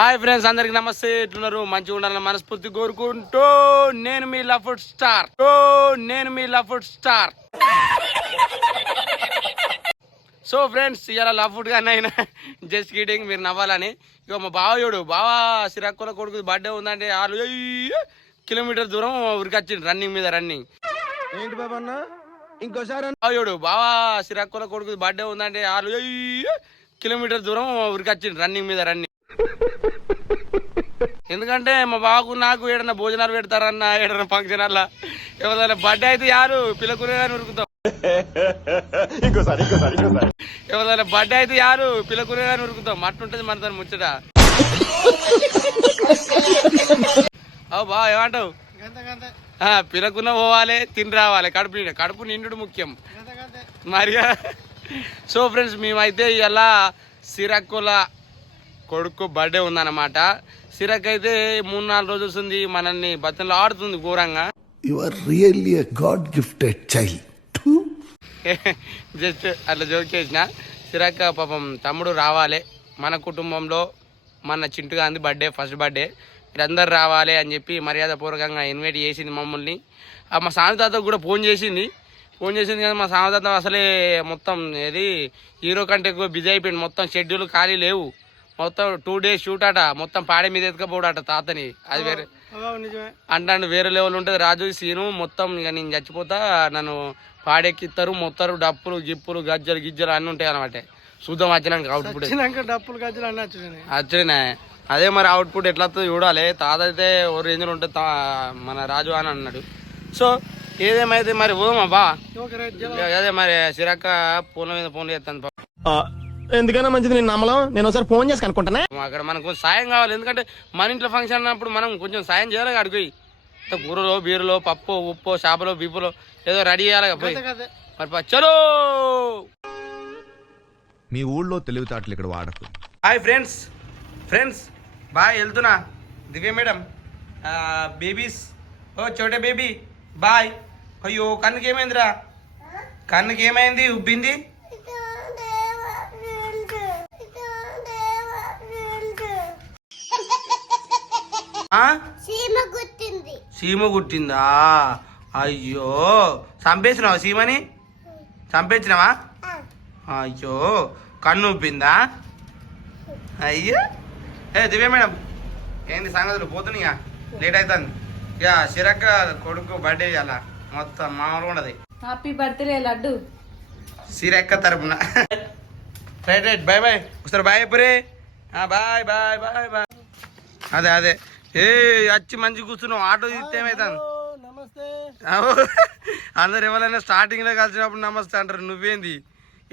Hi friends అందరికి నమస్తే. ఎట్లున్నారు? మంచిగా ఉండాలని మనస్ఫూర్తి కోరుకుంటూ నేను మీ లఫుడ్ స్టార్. ఓ నేను మీ లఫుడ్ స్టార్. సో ఫ్రెండ్స్ ఇలా లఫుడ్ గానే అయినా జస్ట్ కిడింగ్ మీరు నవ్వాలని. ఇక మా బావయోడు బావా సిరాక్కుల కొడుకు బర్త్డే ఉందంటే ఆరు కిలోమీటర్ దూరం ఉరికొచ్చిండు రన్నింగ్ మీద రన్నింగ్ ఏంటి బాబా ఇంకోసారి. బావయోడు బావా సిరాక్కుల కొడుకు బర్త్డే ఉందంటే ఆరు కిలోమీటర్ దూరం ఉరికొచ్చిండు రన్నింగ్ మీద రన్నింగ్ ఎందుకంటే మా బాబుకు నాకు ఏడన్నా భోజనాలు పెడతారన్న ఏడన్నా ఫంక్షన్ అలా ఎవరైనా బర్త్డే అయితే యారు పిల్లకునే కానీ ఉరుకుతాం ఇంకోసారి ఇంకోసారి ఇంకోసారి. ఎవరైనా బర్త్డే అయితే యారు పిల్లకునే కానీ ఉరుకుతాం అట్టుంటది మన దాని ముచ్చట. అవు బా ఏమంటావు? ఆ, పిల్లకున్న పోవాలి తిని రావాలి. కడుపు నిండు కడుపు నిండు ముఖ్యం. మరిగా సో ఫ్రెండ్స్ మేమైతే ఇలా సిరక్కుల కొడుకు బర్త్డే ఉందన్నమాట. సిరక్ అయితే మూడు నాలుగు రోజులు వస్తుంది మనల్ని బతంలో ఆడుతుంది ఘోరంగా. A God gifted child. Too. Just అట్లా జోక్ చేసిన. సిరక్క పాపం తమ్ముడు రావాలి. మన కుటుంబంలో మన Chintu Gandhi birthday first birthday. మీరందరు రావాలి అని చెప్పి మర్యాదపూర్వకంగా ఇన్వైట్ చేసింది మమ్మల్ని. మా సామెతాత కూడా ఫోన్ చేసింది. ఫోన్ చేసింది కదా మా సామెతాత అసలే మొత్తం ఏది హీరో కంటే ఎక్కువ బిజీ అయిపోయింది. మొత్తం షెడ్యూల్ ఖాళీ లేవు. మొత్తం టూ డేస్ షూట్ అట మొత్తం పాడే మీద ఎత్తుకపోడట తాతని. అది వేరే అంటాడు వేరే లెవెల్ ఉంటుంది. రాజు సీను మొత్తం ఇక నేను చచ్చిపోతా నన్ను పాడెక్కిస్తారు మొత్తారు డప్పులు గిప్పులు గజ్జలు గిజ్జలు అన్నీ ఉంటాయి అనమాట చూద్దాం వచ్చినాక అవుట్పుట్ డప్పులు గజ్జలు అన్నీ వచ్చినాయి. వచ్చినా అదే మరి అవుట్పుట్ ఎట్లా వస్తుందో చూడాలి. తాత అయితే ఓ రేంజ్లో ఉంటుంది తా- మన రాజు అని అన్నాడు. సో ఏదేమైతే మరి పోదామా బా. అదే మరి సిరక్క ఫోన్ల మీద ఫోన్లు చేస్తాను ఎందుకన్నా మంచిది నేను నమ్మలం? నేను ఒకసారి ఫోన్ చేసి కనుక్కుంటానే. అక్కడ మనకు సాయం కావాలి. ఎందుకంటే మన ఇంట్లో ఫంక్షన్ అన్నప్పుడు మనం కొంచెం సాయం చేయాలి అడిగి కూరలో బీరులో పప్పు ఉప్పు చేపలో బీపులో ఏదో రెడీ చేయాలి పోయి. మరి చలో! మీ ఊళ్ళో తెలివితేటలు ఇక్కడ వాడకు. Hi friends. ఫ్రెండ్స్ బాయ్ వెళ్తున్నా. దివ్య మేడం. బేబీస్. ఓ చోటే బేబీ. బాయ్. అయ్యో కన్నుకి ఏమైందిరా కన్నుకి ఏమైంది ఉబ్బింది? సీమ కుట్టిందా అయ్యో చంపేసినావా సీమని? చంపేసినావా? అయ్యో కన్ను ఉబ్బిందా అయ్యో. ఏ దివ్య మేడం ఏంది సంగతులు? పోతున్నాయా? లేట్ అవుతుంది. ఇక సిరక్క కొడుకు బర్త్డే ఇవ్వాల మొత్తం మామూలుగా ఉండదు హ్యాపీ బర్త్డే లడ్డు. సిరక్క తరపున. Right right bye bye. ఒకసారి బాయ్ ఎప్పురే బాయ్ బాయ్ బాయ్ బాయ్. అదే అదే. ఏ వచ్చి మంచి కూర్చున్నావు. ఆటో తీస్తే. అందరు ఎవరైనా స్టార్టింగ్లో కలిసినప్పుడు నమస్తే అంటారు. నువ్వేంది?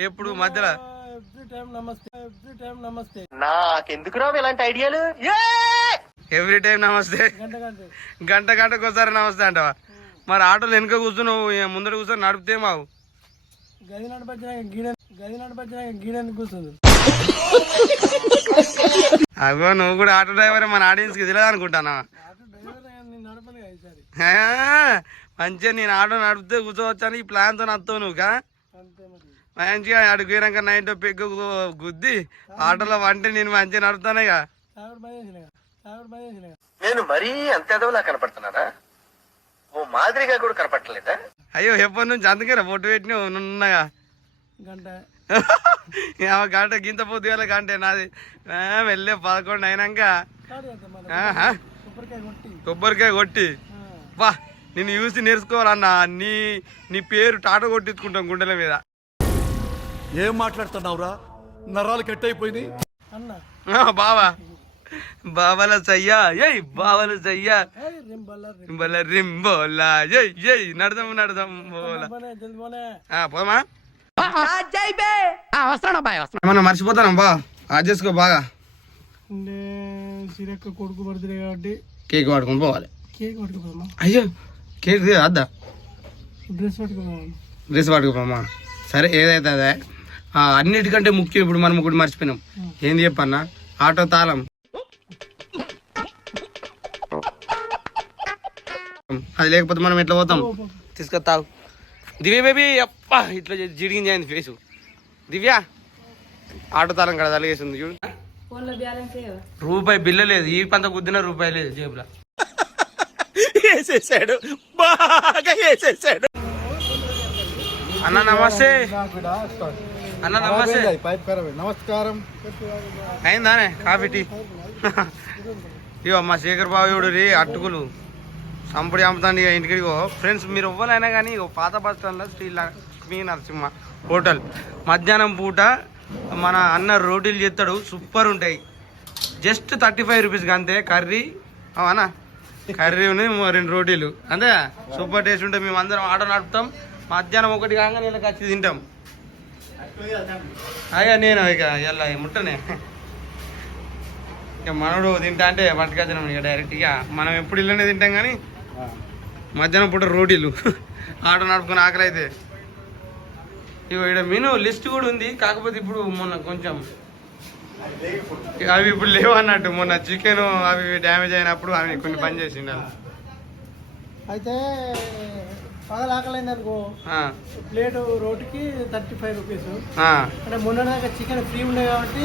ఎప్పుడు మధ్యలో? Every time namaste every time namaste. నాకెందుకు రావు ఇలాంటి ఐడియాలు? ఎవ్రీ టైం నమస్తే. గంట గంట. గంట గంటకు ఒకసారి నమస్తే అంటావా? మరి ఆటోలో వెనుక కూర్చున్నావు ముందర కూర్చొని నడిపితే మావు గది నడిపించినాక గీడ గది నడిపించినాక గీడెందుకు కూర్చుంది? అగో నువ్వు కూడా ఆటో డ్రైవర్ మన ఆడియన్స్కి తెలియదు అనుకుంటానా? నేను మంచిగా నేను ఆటో నడిపితే కూర్చోవచ్చాను ఈ ప్లాన్తో నత్తావు నువ్వు కా? మరి మంచిగా అడుగునాక నైట్ పెగ్గు గుద్ది ఆటోలో వంటే నేను మంచిగా నడుపుతానేగా చేసిన నేను మరీ అంత ఎదవలా కనపడుతున్నానా? ఓ మాదిరిగా కూడా కనపడలేదా అయ్యో ఎప్పటి నుంచి అందుకేనా పొట్టు పెట్టినావు? నున్నగా గంట గంట గింత పొద్దుగాల గంటే నాది. ఆ, వెళ్ళే పదకొండు అయినాక కొబ్బరికాయ కొట్టి. వా నిన్ను చూసి నేర్చుకోవాలన్నా నీ నీ పేరు టాటా కొట్టించుకుంటాం గుండెల మీద. ఏం మాట్లాడుతున్నావురా? నరాలు కట్ ఆ, బావా. బావల సయ్యా. ఏయ్ బావల సయ్యా. రింబల రింబోలా. ఏయ్ ఏయ్ నడదాం నడదాం బోలా. పోనే, మనం మర్చిపోతాం బా. అది చేసుకో బాగా. సిరక్క కొడుకు బర్త్డే కాబట్టి కేక్ పట్టుకొని పోవాలి. కేక్ అయ్యో కేక్ అద్దా? డ్రెస్ డ్రెస్ పట్టుకోమా సరే ఏదైతే అదే అన్నిటికంటే ముఖ్యం ఇప్పుడు మనం ఒకటి మర్చిపోయినాం. ఏంది చెప్పన్నా? ఆటో తాళం. అది లేకపోతే మనం ఎట్లా పోతాం? తీసుకొస్తావు దివ్య బేబీ అప్ప ఇట్లా జిడిగింది ఫేసు దివ్య ఆటో తాళం కదా తలగేసింది చూడు. రూపాయి బిల్ల లేదు ఈ పంత గుద్దిన రూపాయి లేదు జేబులో. వేసేసాడు. బాగా వేసేసాడు. అన్న నమస్తే. అన్న నమస్తే. నమస్కారం. అయిందానే? Coffee tea. ఇగో మా శేఖర్ బాబుడు రీ అట్టుకులు సంపుడి అమ్ముతాండి ఇక ఇంటికి ఫ్రెండ్స్ మీరు ఎవ్వరైనా కానీ పాత బస్ స్టాండ్లో శ్రీ లక్ష్మీ నరసింహ హోటల్. మధ్యాహ్నం పూట మన అన్న రోటీలు చేస్తాడు సూపర్ ఉంటాయి. జస్ట్ థర్టీ ఫైవ్ రూపీస్కి అంతే. కర్రీ అవునా కర్రీ ఉన్నాయి రెండు రోటీలు. అంతే? సూపర్ టేస్ట్ ఉంటాయి. మేము అందరం ఆర్డర్ నడుపుతాం. మధ్యాహ్నం ఒకటి కాగానే వీళ్ళకి వచ్చి తింటాం. అయ్యా నేను ఇక ఎలా ముట్టనే ఇక మనడు తింటా అంటే పట్టుకొచ్చినాం ఇక డైరెక్ట్గా మనం ఎప్పుడు ఇల్లనే తింటాం కానీ మధ్యాహ్నం పూట రోటీలు. ఆట నడుపుకుని ఆకలి అయితే ఇక ఇక్కడ మెనూ లిస్ట్ కూడా ఉంది. కాకపోతే ఇప్పుడు మొన్న కొంచెం అవి ఇప్పుడు లేవు అన్నట్టు. మొన్న చికెన్ అవి డ్యామేజ్ అయినప్పుడు అవి కొన్ని పని చేసిండు. అయితే పగల ఆకలైంది అనుకో. ఆ, ప్లేట్ రోటికి థర్టీ ఫైవ్ రూపీస్. అంటే మొన్న చికెన్ ఫ్రీ ఉండే కాబట్టి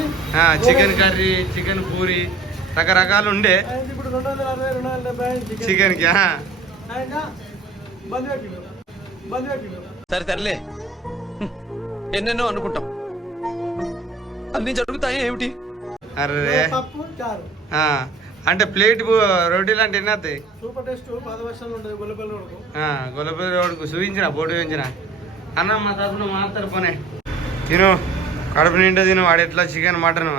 చికెన్ కర్రీ చికెన్ పూరి రకరకాలు ఉండే. చికెన్ పెట్టిండు. సరే తరలే ఎన్నెన్నో అనుకుంటాం. అన్ని జరుగుతాయి ఏమిటి? అరే. అంటే ప్లేట్ రోటీలు అంటే ఎన్ని వస్తాయి సూపర్ టేస్ట్ గొల్లపల్లి రోడ్కు చూపించిన బోర్డు చూపించిన అన్న మా తరఫున మా తరఫునే తిను. కడుపు నిండా తిను వాడు ఎట్లా చికెన్ మటన్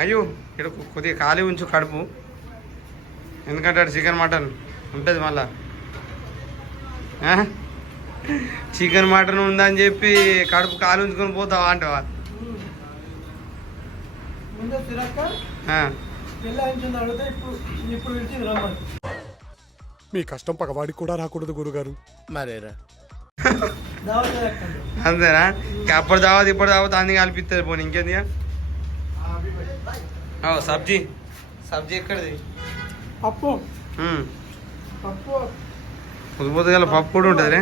అయ్యో. ఇక్కడ కొద్దిగా ఖాళీ ఉంచు కడుపు. ఎందుకంటే అటు చికెన్ మటన్ ఉంటుంది మళ్ళా? చికెన్ మటన్ ఉందని చెప్పి కడుపు ఖాళీ ఉంచుకొని పోతావా అంటావా? మీ కష్టం పగవాడికి కూడా రాకూడదు గురుగారు. మరేరా. అంతేనా? ఇక అప్పుడు దావత్ ఇప్పుడు దావత్ అన్ని కలిపిస్తుంది పోనీ ఇంకేంది ఇక? ఓ సబ్జీ. సబ్జీ ఎక్కడిది? పప్పు. పప్పు. పొద్దు పొద్దుగల పప్పు కూడా ఉంటుంది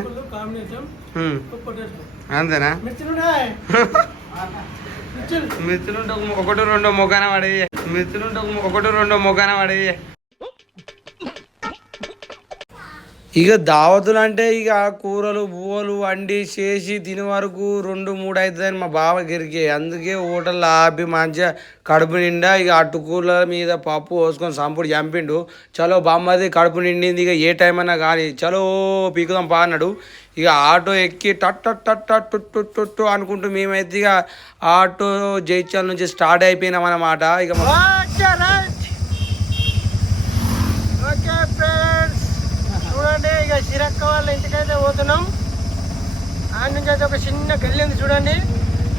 అంతేనా? మిత్రులుంటే ఒకటి రెండో మొగాన పడే మిత్రులుంటే ఒకటి రెండో మొగాన పడే ఇక దావతులు అంటే ఇక కూరలు బువ్వలు వండి చేసి తినే వరకు రెండు మూడు అవుతుందని మా బావ గిరికే. అందుకే హోటల్ ఆపి మంచిగా కడుపు నిండా ఇక అటుకూల మీద పప్పు పోసుకొని సంపుడు చంపిండు. చలో బామ్మది కడుపు నిండింది ఇక ఏ టైం అయినా కానీ చలో పీకుదాం పా అన్నాడు. ఇక ఆటో ఎక్కి టట్ టట్ టట్ టట్ టు టు అనుకుంటూ మేమైతే ఇక ఆటో జైత్యాల నుంచి స్టార్ట్ అయిపోయినాం అన్నమాట ఇక మా- ఓకే ఫ్రెండ్స్ సిరక్క వాళ్ళ ఇంటికైతే పోతున్నాం. ఆ నుంచి అయితే ఒక చిన్న గల్లీ ఉంది చూడండి.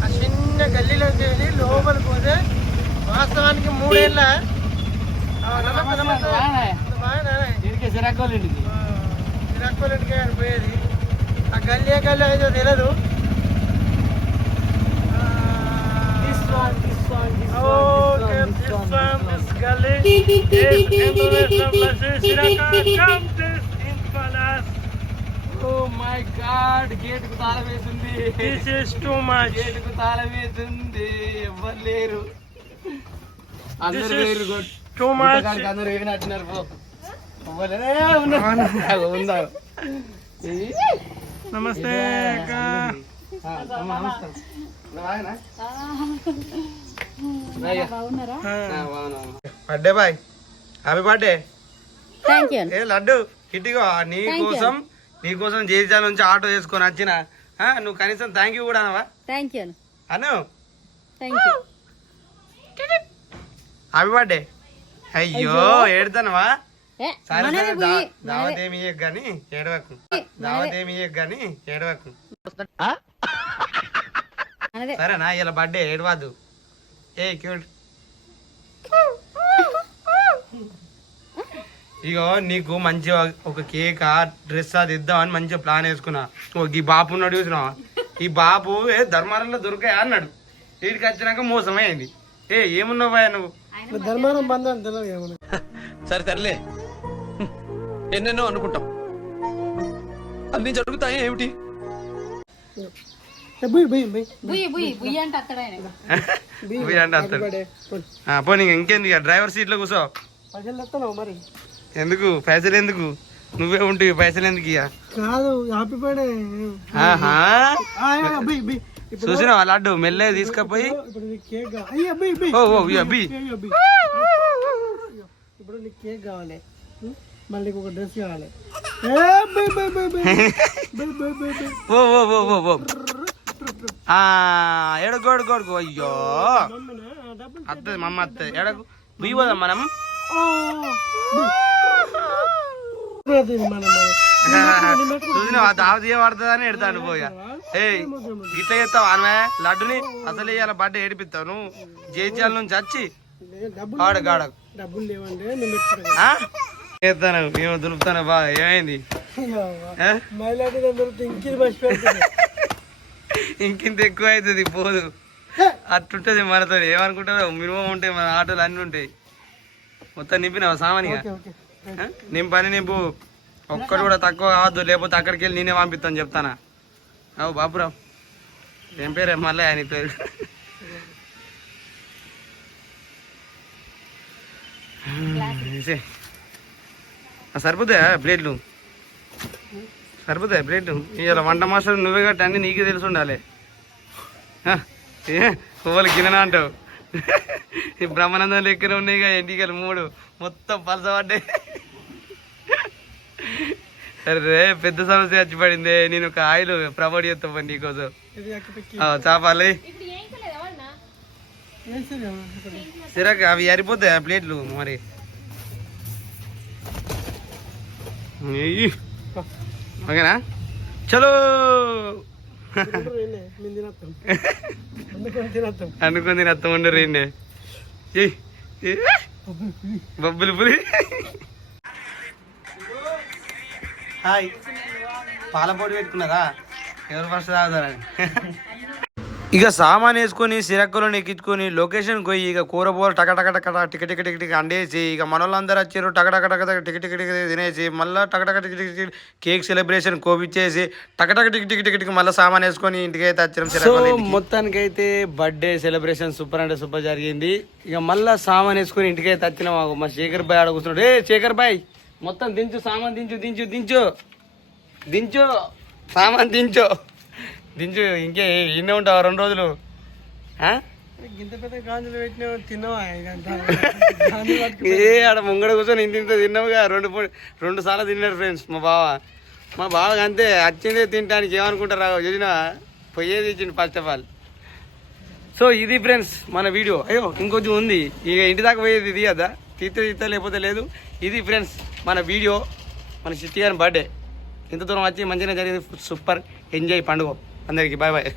ఆ చిన్న గల్లీలోకి వెళ్ళి లోపలికి పోతే వాస్తవానికి మూడేళ్ళ. ఇంటికి. ఆయన పోయేది. ఆ గల్లీ ఏ గల్లీ అయితే తెలియదు Okay, this oh my god గేట్కు తాళం వేసింది. This is too much. గేట్కు తాళం వేసింది. ఎవ్వరు లేరు. అందరు లేరు గుడ్ Too much. అందరు ఏమినట్టున్నారు పో. ఎవ్వరు లేరు. ఏ, ఉన్నారు. అగో, ఉన్నారు. ఈ, namaste. Birthday boy happy birthday ఏ లడ్డు. ఇటుగో నీ కోసం నీ కోసం జైజాల నుంచి ఆటో చేసుకొని వచ్చిన నువ్వు కనీసం థ్యాంక్ యూ కూడా అనవా? థ్యాంక్ యూ అను. హ్యాపీ బర్త్డే అయ్యో ఏడుతానవా? సరే దావత్ ఏమి గాని ఏడవకు. దావత్ ఏమి గాని ఏడవకు సరేనా ఇలా బర్త్డే ఏడవద్దు. ఏ క్యూట్ ఇగో నీకు మంచిగా ఒక కేక్ డ్రెస్ అది ఇద్దామని మంచిగా ప్లాన్ వేసుకున్నా. ఓ ఈ బాపు ఉన్నాడు చూసినా ఈ బాపు ఏ ధర్మారంలో దొరికాయా అన్నాడు. వీడికి వచ్చినాక మోసమైంది ఏ ఏమున్నావా నువ్వు? ధర్మారం బంధం సరే తరలే ఎన్నెన్నో అనుకుంటాం. అన్ని జరుగుతాయి ఏమిటి? పోనీ ఇంక ఇంకేంది ఇక? డ్రైవర్ సీట్లో కూర్చో. పైసలు మరి? ఎందుకు? పైసలు ఎందుకు? నువ్వే ఉంటాయి పైసలు ఎందుకు కాదు చూసినావా చూసిన లడ్డు? మెల్లే తీసుకపోయి. ఇప్పుడు నీకు కేక్ అయ్యో అత్తది మమ్మ అత్త ఎడకు బియ్యదా మనం. చూసినావా దావతీయ పడుతుందని ఎడతాను పోయా. ఏయ్ గిట్ల చేస్తావు ఆమె? లడ్డుని అసలు ఇవాళ బర్త్డే ఏడిపిస్తావు నువ్వు. జేజాల నుంచి వచ్చి డబ్బులు ఆడ గాడ డబ్బులు లేవండి నేను ఎప్పుడు చేస్తాను మేము దులుపుతాను బాగా ఏమైంది ఇంకింత ఎక్కువ అవుతుంది పోదు. అట్టుంటది మనతో ఏమనుకుంటారో మినిమం ఉంటాయి మన ఆటోలు అన్నీ ఉంటాయి. మొత్తం నింపినావు సామాన్గా? ఓకే ఆ? నింపు ఒక్కడు కూడా తక్కువ కావద్దు లేకపోతే అక్కడికి వెళ్ళి నేనే పంపిస్తాను చెప్తానా? అవు బాపురావు. ఏం పేరే మళ్ళీ ఆయన పేరు? సరిపోతాయా ప్లేట్లు సరిపోతాయి ప్లేట్లు ఇవాళ వంట మాస్టర్ నువ్వే కట్టి అన్ని నీకే తెలిసి ఉండాలి. పువ్వులు గిన్నెనా అంటావు. ఈ బ్రహ్మానందం లెక్కన ఉన్నాయిగా ఎంటికలు మూడు. మొత్తం పలసపడ్డాయి అరే పెద్ద సమస్య వచ్చి పడింది. నేను ఒక ఆయిల్ ప్రమోట్ చేస్తాను నీకోసం. చాపాలి. సిరక్ అవి అరిపోతాయి ఆ ప్లేట్లు? మరి. ఓకేనా? చలో. అనుకుంది నత్తం ఉండరు రండి బొబ్బులు పులి. హాయ్ పాల పొడి పెట్టుకున్నారా ఎవరు ఫస్ట్ తాగుతారని ఇక సామాన్ వేసుకొని సిరక్కలో ఎక్కించుకొని లొకేషన్ పోయి ఇక కూర పోలు టక టక టక టక టిక అండేసి ఇక మనోళ్ళందరూ వచ్చారు టక టక టక టక తినేసి మళ్ళీ టక టక టిక కేక్ సెలబ్రేషన్ కోపిచ్చేసి టక టక టిక టిక టిక మళ్ళీ సామాన్ వేసుకొని ఇంటికి అయితే వచ్చాం మొత్తానికైతే బర్త్డే సెలబ్రేషన్ సూపర్ అంటే సూపర్ జరిగింది ఇక మళ్ళీ సామాన్ వేసుకొని ఇంటికి అయితే వచ్చినాం మా శేఖర్ బాయ్ ఆడ కూర్చున్నాడు ఏ శేఖర్ బాయ్ మొత్తం దించు సామాన్ దించు దించు దించు. దించు సామాన్ దించు. దించు ఇంకే ఇన్నే ఉంటావు రెండు రోజులు? ఇంత పెద్ద గాంజులు పెట్టినా తిన్నావా ఏ ఆడ ముంగడ కూర్చొని ఇంత ఇంత తిన్నావుగా రెండు రెండు సార్లు తిన్నారు ఫ్రెండ్స్ మా బావ. మా బావ అంతే వచ్చిందే తినడానికి ఏమనుకుంటారా చూసినా పోయేది ఇచ్చింది ఫస్ట్ ఆఫ్ ఆల్ సో ఇది ఫ్రెండ్స్ మన వీడియో అయ్యో ఇంకొంచెం ఉంది. ఇక ఇంటి దాకా పోయేది ఇది కదా? తీస్తే తీస్తే లేకపోతే లేదు. ఇది ఫ్రెండ్స్ మన వీడియో మన చిట్టి గారి బర్త్డే. ఇంత దూరం వచ్చి మంచిగా జరిగింది. సూపర్. ఎంజాయ్ పండుగ. అందరికీ బాయ్ బాయ్